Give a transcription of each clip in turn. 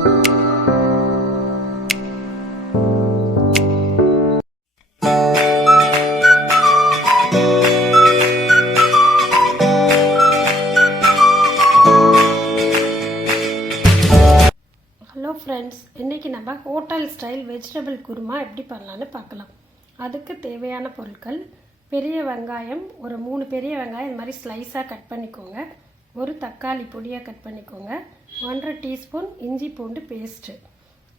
Hello friends, இன்றைக்கி நம்ம hotel style vegetable kurma எப்படி பண்ணலான்னு பார்க்கலாம். அதுக்கு தேவையான பொருட்கள்: பெரிய வெங்காயம், ஒரு 3 பெரிய வெங்காயம் இந்த மாதிரி ஸ்லைஸாக கட் பண்ணிக்கோங்க. ஒரு தக்காளி பொடியாக கட் பண்ணிக்கோங்க. 1.5 டீஸ்பூன் இஞ்சி பூண்டு பேஸ்ட்டு.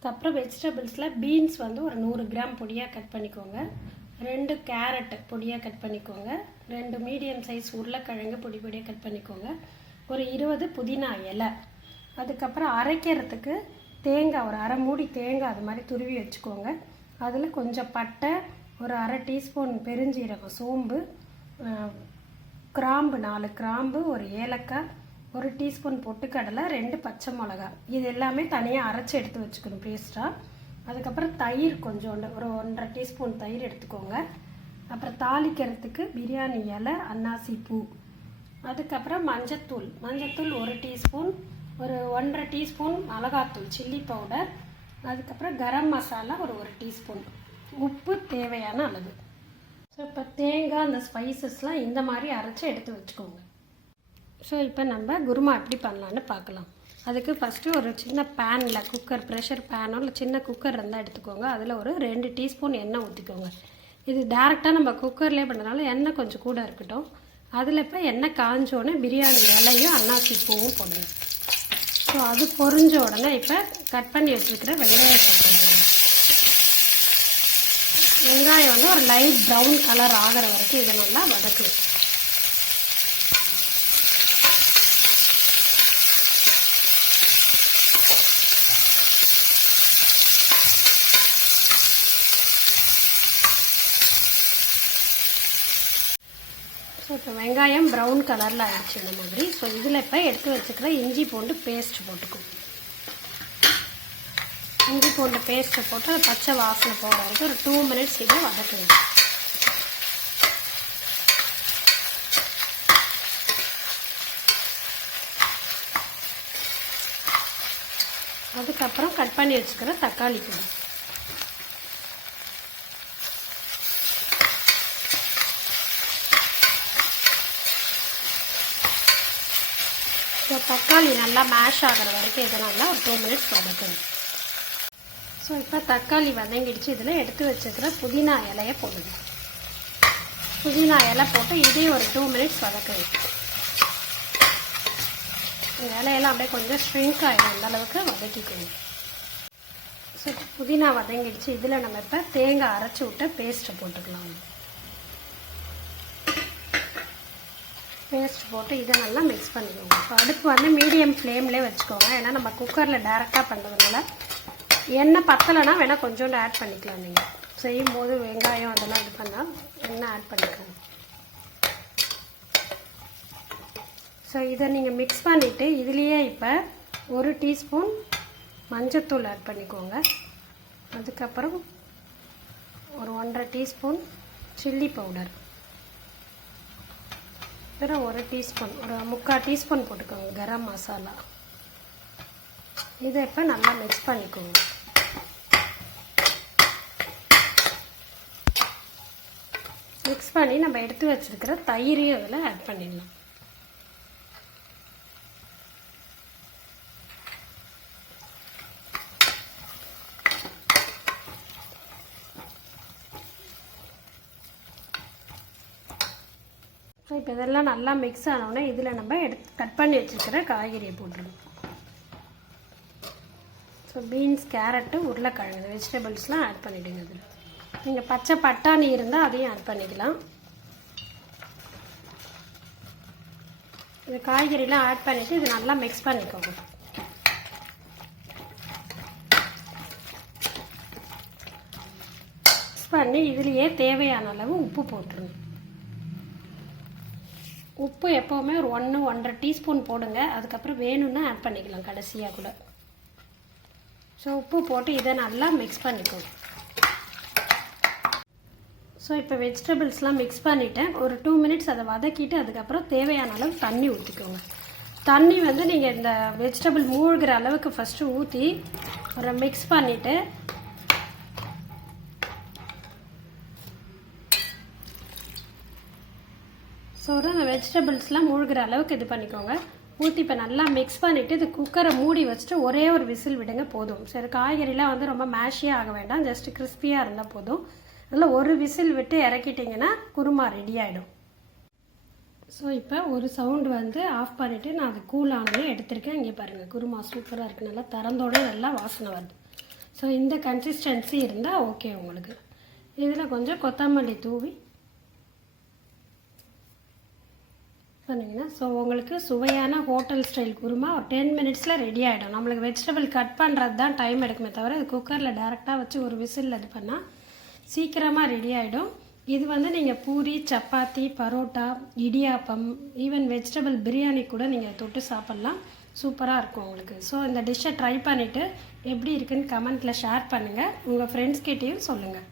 அப்புறம் வெஜிடபிள்ஸில் பீன்ஸ் வந்து ஒரு 100 கிராம் பொடியாக கட் பண்ணிக்கோங்க. 2 கேரட் பொடியாக கட் பண்ணிக்கோங்க. 2 மீடியம் சைஸ் உருளைக்கிழங்கு பொடியாக கட் பண்ணிக்கோங்க. ஒரு 20 புதினா இலை. அதுக்கப்புறம் அரைக்கிறதுக்கு தேங்காய், ஒரு அரை மூடி தேங்காய் அது மாதிரி துருவி வச்சுக்கோங்க. அதில் கொஞ்சம் பட்டை, ஒரு 1/2 டீஸ்பூன் பெருஞ்சீரகம், சோம்பு, கிராம்பு 4 கிராம்பு, ஒரு ஏலக்காய், 1 டீஸ்பூன் பொட்டுக்கடலை, 2 பச்சை மிளகாய். இது எல்லாமே தனியாக அரைச்சி எடுத்து வச்சுக்கணும் பேஸ்ட்டாக. அதுக்கப்புறம் தயிர் கொஞ்சோண்டு, ஒரு 1.5 டீஸ்பூன் தயிர் எடுத்துக்கோங்க. அப்புறம் தாளிக்கிறதுக்கு பிரியாணி இலை, அன்னாசி பூ. அதுக்கப்புறம் மஞ்சத்தூள் 1 டீஸ்பூன், ஒரு 1.5 டீஸ்பூன் மிளகாத்தூள், சில்லி பவுடர். அதுக்கப்புறம் கரம் மசாலா ஒரு 1 டீஸ்பூன், உப்பு தேவையான அளவு. ஸோ இப்போ தேங்காய், அந்த ஸ்பைசஸ்லாம் இந்த மாதிரி அரைச்சி எடுத்து வச்சுக்கோங்க. ஸோ இப்போ நம்ம குருமா எப்படி பண்ணலான்னு பார்க்கலாம். அதுக்கு ஃபஸ்ட்டு ஒரு சின்ன பேனில், குக்கர், ப்ரெஷர் பேனோ இல்லை சின்ன குக்கர் இருந்தால் எடுத்துக்கோங்க. அதில் ஒரு 2 டீஸ்பூன் எண்ணெய் ஊற்றிக்கோங்க. இது டேரெக்டாக நம்ம குக்கர்லேயே பண்ணுறதுனால எண்ணெய் கொஞ்சம் கூட இருக்கட்டும். அதில் இப்போ எண்ணெய் காஞ்சோடனே பிரியாணி இலையும் அன்னாசி பூவும் போடுங்க. ஸோ அது பொரிஞ்ச உடனே இப்போ கட் பண்ணி வச்சுருக்கிற வெங்காயத்தை போடுங்க. வெங்காயம் வந்து ஒரு லைட் ப்ரௌன் கலர் ஆகிற வரைக்கும் இதை நல்லா வதக்குங்க. ஸோ இப்போ வெங்காயம் ப்ரௌன் கலரில் ஆகிடுச்சு இந்த மாதிரி. ஸோ இதில் இப்போ எடுத்து வச்சுக்கிற இஞ்சி பூண்டு பேஸ்ட் போட்டுக்கும். இஞ்சி பூண்டு பேஸ்ட்டை போட்டு அது பச்சை வாசனை போகிற வரைக்கும் ஒரு 2 மினிட்ஸ் இதை வதக்குங்க. அதுக்கப்புறம் கட் பண்ணி வச்சுக்கிற தக்காளி பொடி. ஸோ தக்காளி நல்லா மேஷ் ஆகிற வரைக்கும் இதை நல்லா ஒரு 2 மினிட்ஸ் வதக்கணும். ஸோ இப்போ தக்காளி வதங்கிடுச்சு. இதில் எடுத்து வச்சுக்கிற புதினா இலையை போடுங்க. புதினா இலை போட்டு இதையும் ஒரு 2 மினிட்ஸ் வதக்கணும். இலையெல்லாம் அப்படியே கொஞ்சம் ஷ்ரிங்க் ஆகிடும், அந்த அளவுக்கு வதக்கிக்கணும். ஸோ புதினா வதங்கிடுச்சு. இதில் நம்ம இப்போ தேங்காய் அரைச்சி விட்ட பேஸ்ட்டை போட்டுக்கலாம். பேஸ்ட் போட்டு இதை நல்லா மிக்ஸ் பண்ணிக்கோங்க. இப்போ அடுப்பு வந்து மீடியம் ஃப்ளேம்லேயே வச்சுக்கோங்க. ஏன்னா நம்ம குக்கரில் டேரெக்டாக பண்ணுறதுனால எண்ணெய் பத்தலைன்னா வேணால் கொஞ்சோண்டு ஆட் பண்ணிக்கலாம். நீங்கள் செய்யும் போது வெங்காயம் அதெல்லாம் இது பண்ணால் எண்ணெய் ஆட் பண்ணிக்கோங்க. ஸோ இதை நீங்கள் மிக்ஸ் பண்ணிவிட்டு இதுலேயே இப்போ 1 டீஸ்பூன் மஞ்சத்தூள் ஆட் பண்ணிக்கோங்க. அதுக்கப்புறம் ஒரு 1.5 டீஸ்பூன் சில்லி பவுடர், அப்புறம் 1 டீஸ்பூன், ஒரு 3/4 டீஸ்பூன் போட்டுக்கோங்க கரம் மசாலா. இதை இப்போ நல்லா மிக்ஸ் பண்ணிக்கோங்க. மிக்ஸ் பண்ணி நம்ம எடுத்து வச்சுருக்கிற தயிரையும் அதில் ஆட் பண்ணிடலாம். இப்போ இதெல்லாம் நல்லா மிக்ஸ் ஆனோடனே இதில் நம்ம கட் பண்ணி வச்சுருக்கிற காய்கறியை போட்டுருணும். ஸோ பீன்ஸ், கேரட்டு, உருளைக்கிழங்கு, வெஜிடபிள்ஸ்லாம் ஆட் பண்ணிவிடுங்க. இதில் நீங்கள் பச்சை பட்டாணி இருந்தால் அதையும் ஆட் பண்ணிக்கலாம். இந்த காய்கறிலாம் ஆட் பண்ணிவிட்டு இது நல்லா மிக்ஸ் பண்ணிக்கோங்க. மிக்ஸ் பண்ணி இதுலேயே தேவையான அளவு உப்பு போட்டுருங்க. உப்பு எப்போவுமே ஒரு 1-1.5 டீஸ்பூன் போடுங்க. அதுக்கப்புறம் வேணும்னா ஆட் பண்ணிக்கலாம் கடைசியாக கூட. ஸோ உப்பு போட்டு இதை நல்லா மிக்ஸ் பண்ணிக்கோங்க. ஸோ இப்போ வெஜிடபிள்ஸ்லாம் மிக்ஸ் பண்ணிவிட்டேன். ஒரு 2 மினிட்ஸ் அதை வதக்கிட்டு அதுக்கப்புறம் தேவையான அளவு தண்ணி ஊற்றிக்கோங்க. தண்ணி வந்து நீங்கள் இந்த வெஜிடபிள் மூழ்கிற அளவுக்கு ஃபஸ்ட்டு ஊற்றி ஒரு மிக்ஸ் பண்ணிவிட்டு ஸோ அந்த வெஜிடபிள்ஸ்லாம் மூழ்கிற அளவுக்கு இது பண்ணிக்கோங்க. ஊற்றி இப்போ நல்லா மிக்ஸ் பண்ணிவிட்டு இது குக்கரை மூடி வச்சுட்டு ஒரே ஒரு விசில் விடுங்க போதும். சரி, காய்கறிலாம் வந்து ரொம்ப மேஷியாக ஆக வேண்டாம், ஜஸ்ட் கிறிஸ்பியாக இருந்தால் போதும். அதில் ஒரு விசில் விட்டு இறக்கிட்டிங்கன்னா குருமா ரெடி ஆகிடும். ஸோ இப்போ ஒரு சவுண்டு வந்து ஆஃப் பண்ணிவிட்டு நான் அது கூல் ஆனே எடுத்திருக்கேன். இங்கே பாருங்கள், குருமா சூப்பராக இருக்குது, நல்லா திறந்தோட நல்லா வாசனை வருது. ஸோ இந்த கன்சிஸ்டன்சி இருந்தால் ஓகே உங்களுக்கு. இதில் கொஞ்சம் கொத்தமல்லி தூவி பண்ணிங்கன்னா ஸோ உங்களுக்கு சுவையான ஹோட்டல் ஸ்டைல் குருமா ஒரு 10 மினிட்ஸில் ரெடி ஆகிடும். நம்மளுக்கு வெஜிடபிள் கட் பண்ணுறது தான் டைம் எடுக்குமே தவிர இது குக்கரில் டேரெக்டாக வச்சு ஒரு விசில் இது பண்ணால் சீக்கிரமாக ரெடி ஆகிடும். இது வந்து நீங்கள் பூரி, சப்பாத்தி, பரோட்டா, இடியாப்பம், ஈவன் வெஜிடபிள் பிரியாணி கூட நீங்கள் தொட்டு சாப்பிட்லாம். சூப்பராக இருக்கும் உங்களுக்கு. ஸோ இந்த டிஷ்ஷை ட்ரை பண்ணிவிட்டு எப்படி இருக்குன்னு கமெண்ட்டில் ஷேர் பண்ணுங்கள். உங்கள் ஃப்ரெண்ட்ஸ்கிட்டையும் சொல்லுங்கள்.